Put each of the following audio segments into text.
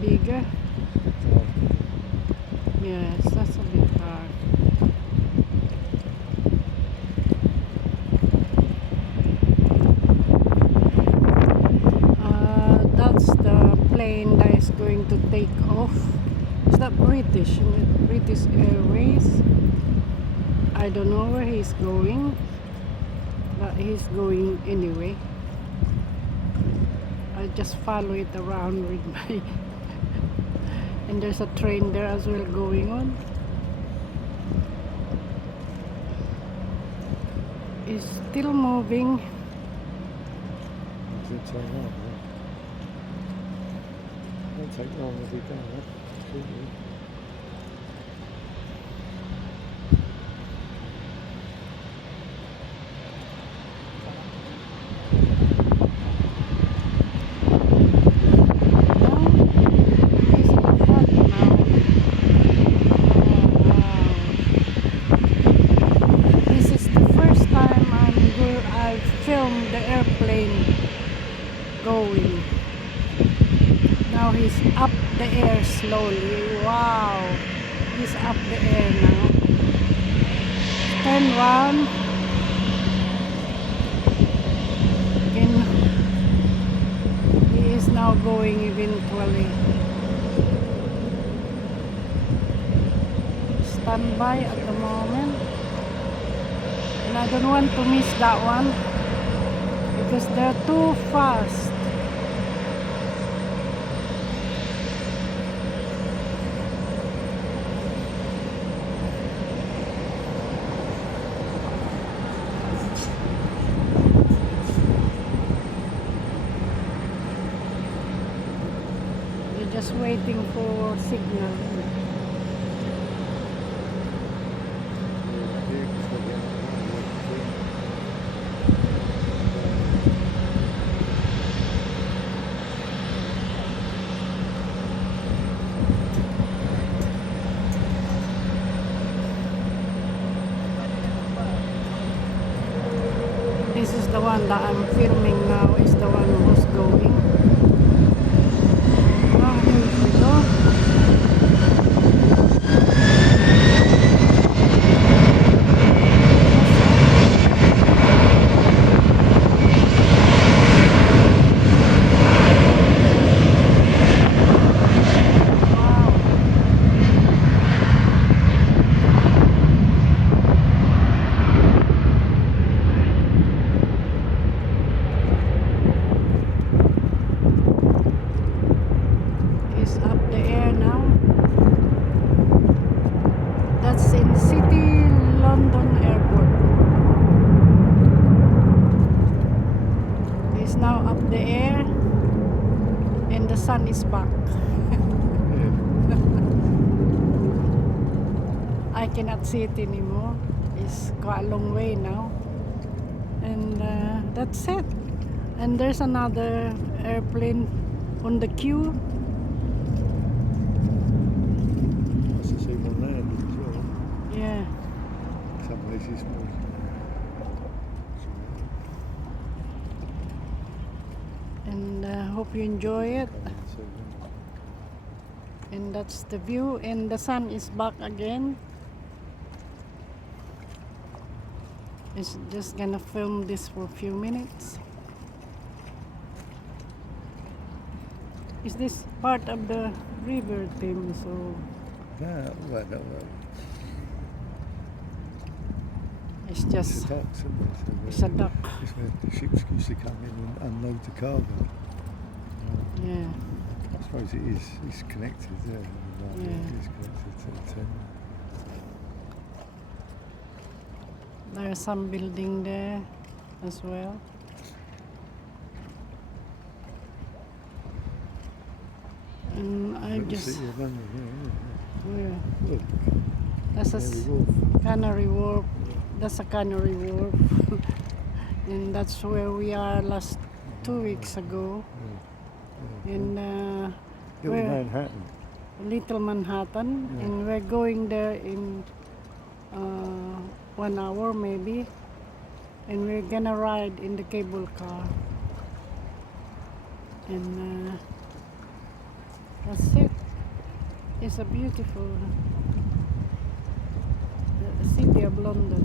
bigger. So, Yes, that's a big car. That's the plane that is going to take off. Is that British? British Airways? I don't know where he's going, but he's going anyway. I just follow it around with my and there's a train there as well going on. It's still moving. it should turn out, yeah. Won't take long if we go, that should we? He's in front now. This is the first time I've filmed the airplane going. Now he's up the air slowly. Wow, he's up the air now. Turn round. And he is now going eventually. Stand by at the moment. And I don't want to miss that one because they're too fast. We're just waiting for signal. This is the one that I'm filming now, is the one who's going. Oh, here we go. Is up the air now. That's in City London Airport. It's now up the air and the sun is back. I cannot see it anymore. It's quite a long way now. And that's it. And there's another airplane on the queue. Nice to see one landing as well. Yeah. Some places more. And hope you enjoy it. And that's the view, and the sun is back again. It's just gonna film this for a few minutes. Is this part of the river Thames? So No, well, it's just it's docks, isn't it? So it's a dock. it's where the ships used to come in and unload the cargo. Yeah. I suppose it is. It's connected, yeah. Yeah. It is connected to the Thames. There's some building there as well. And I Little just city of London, where Look, that's a Canary Wharf. canary wharf. That's a canary wharf. And that's where we are last 2 weeks ago. In Little where Manhattan. Little Manhattan, Yeah. and we're going there in 1 hour maybe, and we're gonna ride in the cable car. And That's it. It's a beautiful city of London.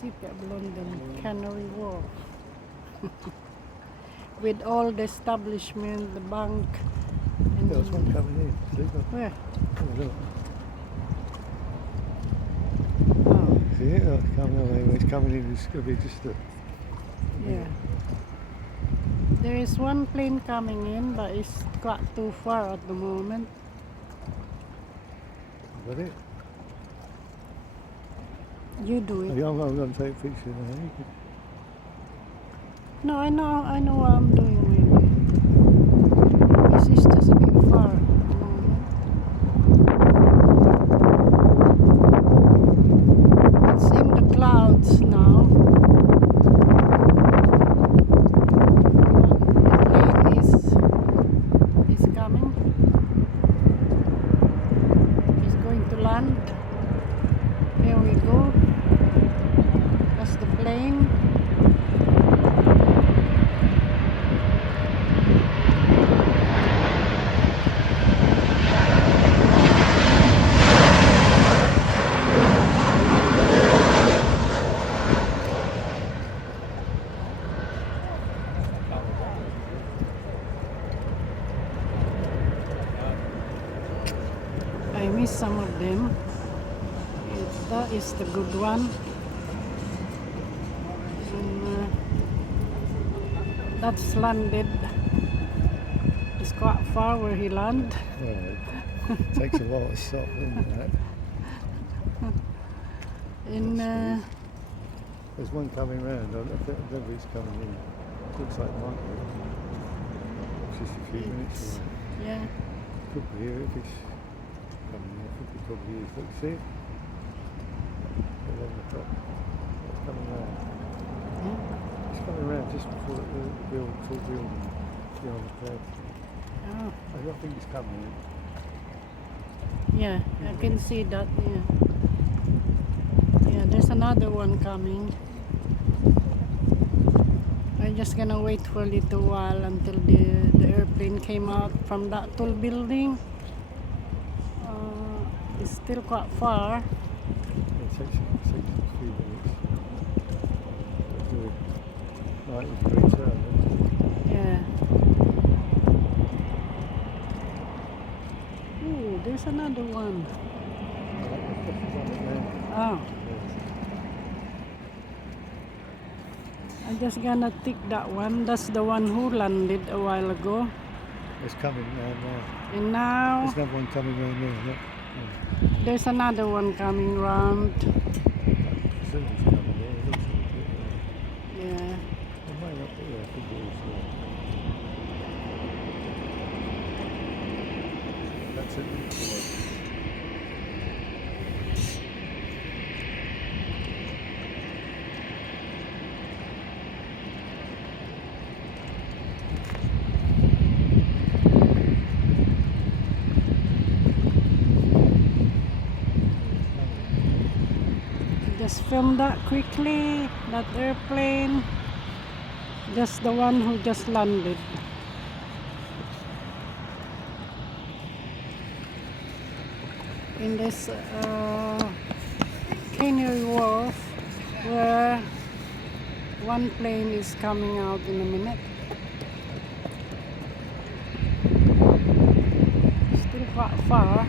City of London, Canary Wharf. With all the establishment, the bank, and There was one coming in. See, look. where? Oh, look. Oh, See it? Oh, it's coming away. It's coming in. It's going to be just a... yeah. There is one plane coming in, but it's quite too far at the moment. Got it? You do it. I'm going to take a picture now. No, I know what I'm doing really. This is just a bit far at the moment. It's in the clouds now. The plane is coming. It's going to land. Here we go. That's the plane. I missed some of them. That is the good one. And, that's landed. It's quite far where he landed. Oh, it takes a while to stop, doesn't it? In There's one coming round. I don't know if it's coming in. Looks like it might be. It's just a few minutes away. yeah, Could be here if it's coming in. I think it probably is. Look, see it? Along the top. It's coming round. yeah. It's coming round just before the full building behind the curb. Oh, I don't think it's coming in. yeah, I can see that. Yeah, yeah. There's another one coming. I'm just gonna wait for a little while until the airplane came out from that tall building. It's still quite far. It takes a few minutes. Right, it's a return. Yeah. Ooh, there's another one. Oh, I'm just gonna tick that one. That's the one who landed a while ago. It's coming now. And now There's another one coming round there. Look. there's another one coming round. As soon as it's coming there, it looks like it. Yeah. It might not be there. I think it is there. That's it. Just film that quickly. That airplane. Just the one who just landed. In this Canary Wharf, where one plane is coming out in a minute. Still quite far.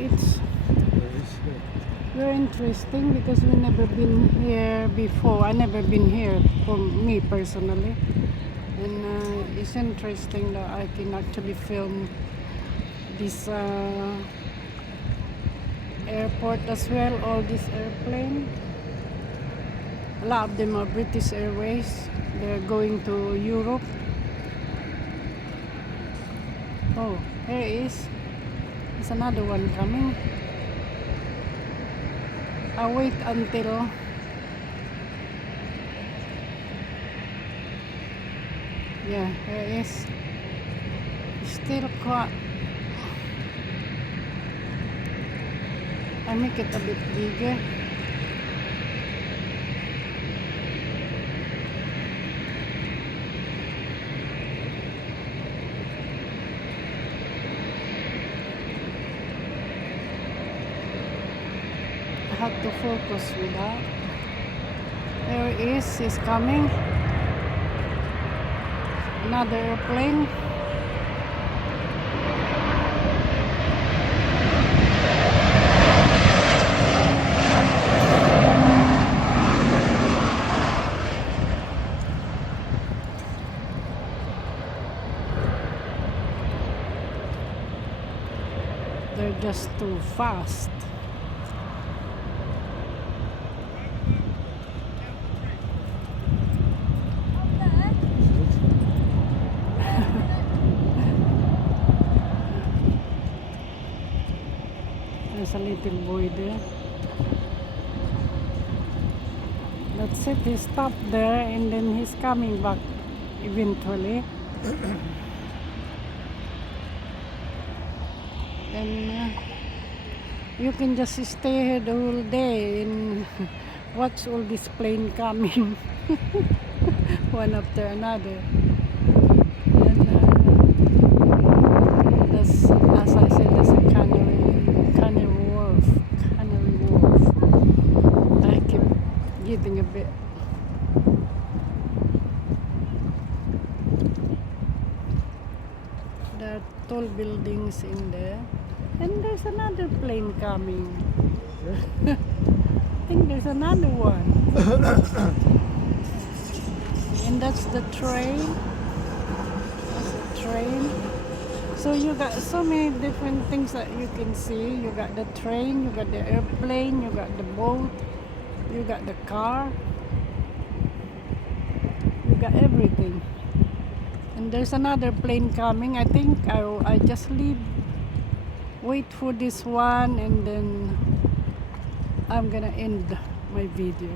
It's very interesting because we've never been here before. I never been here for me personally, and it's interesting that I can actually film this airport as well. All this airplane, a lot of them are British Airways. They're going to Europe. Oh, here it is. There's another one coming. I'll wait until Yeah, there is. Still quite. I make it a bit bigger. I have to focus with that. There it is, it's coming. Another airplane. They're just too fast. There's a little boy there. That's it, he stopped there and then he's coming back eventually. And you can just stay here the whole day and watch all this plane coming one after another. And that's, as I said, that's a canary wharf. I keep getting a bit. There are tall buildings in there. And there's another plane coming. I think there's another one. And that's the train. That's the train. So you got so many different things that you can see. You got the train, you got the airplane, you got the boat, you got the car. You got everything. And there's another plane coming. I think I just wait for this one and then I'm gonna end my video.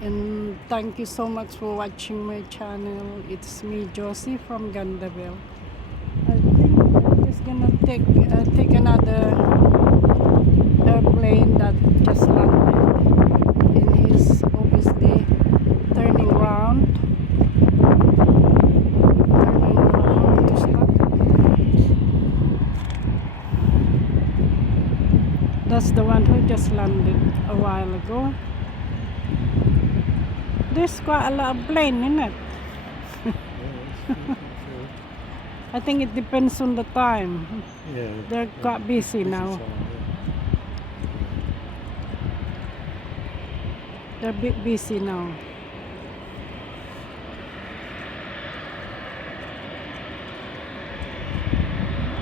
And thank you so much for watching my channel. It's me, Josie from Gandaville. I think I'm just gonna take another airplane that just landed and he's obviously turning around to stop. That's the one who just landed a while ago. There's quite a lot of plane in it. I think it depends on the time. Yeah, They're quite busy now. time, They're a bit busy now.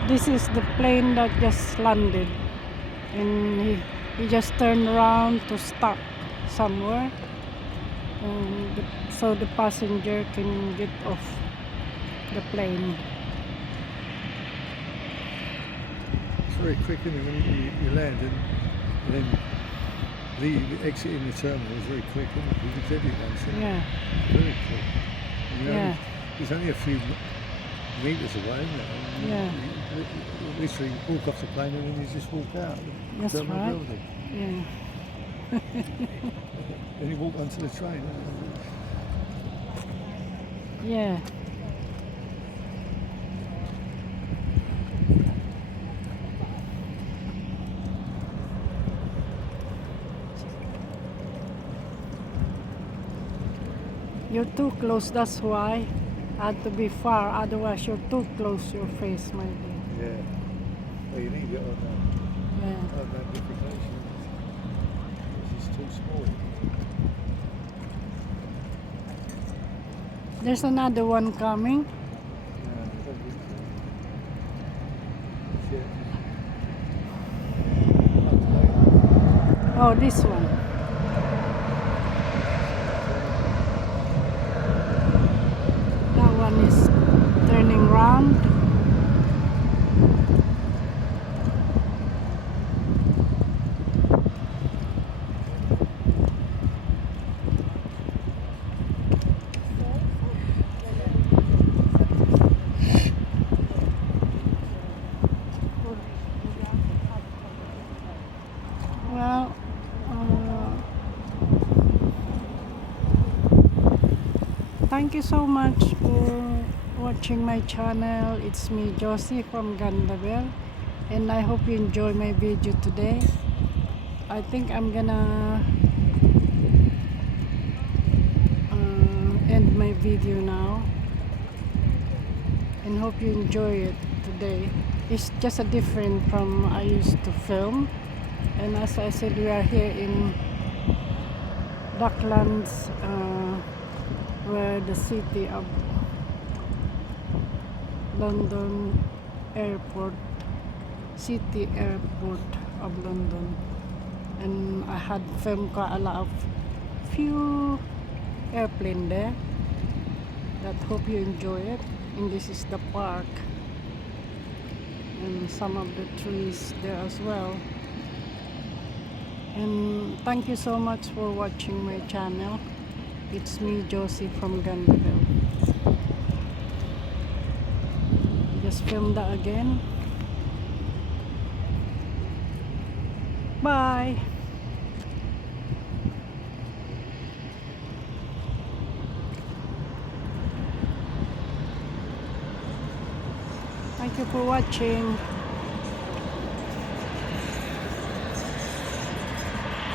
This is the plane that just landed, and he just turned around to stop somewhere, and so the passenger can get off the plane. It's very quick, isn't it, when you land and then the exit in the terminal is very quick, isn't it? You can get it once, isn't it? Yeah, Very quick. And yeah, it's only a few meters away, isn't it? And yeah. you literally walk off the plane and then you just walk out the That's terminal right. building. Yeah. Then you walk onto the train. Yeah. You're too close, that's why. I had to be far, otherwise you're too close to your face, my dear. Yeah. Well, you need it on Yeah. magnification. This is too small. There's another one coming. Oh, this one. That one is turning round. thank you so much for watching my channel. It's me, Josie from Gandabel, and I hope you enjoy my video today. I think I'm gonna end my video now, and hope you enjoy it today. It's just a different from I used to film. And as I said, we are here in Docklands, where the city of London airport, city airport of London. And I had filmed quite a lot of few airplane there. That hope you enjoy it. And this is the park, and some of the trees there as well. And thank you so much for watching my channel. It's me, Josie from Gandabel. Just film that again. Bye. Thank you for watching.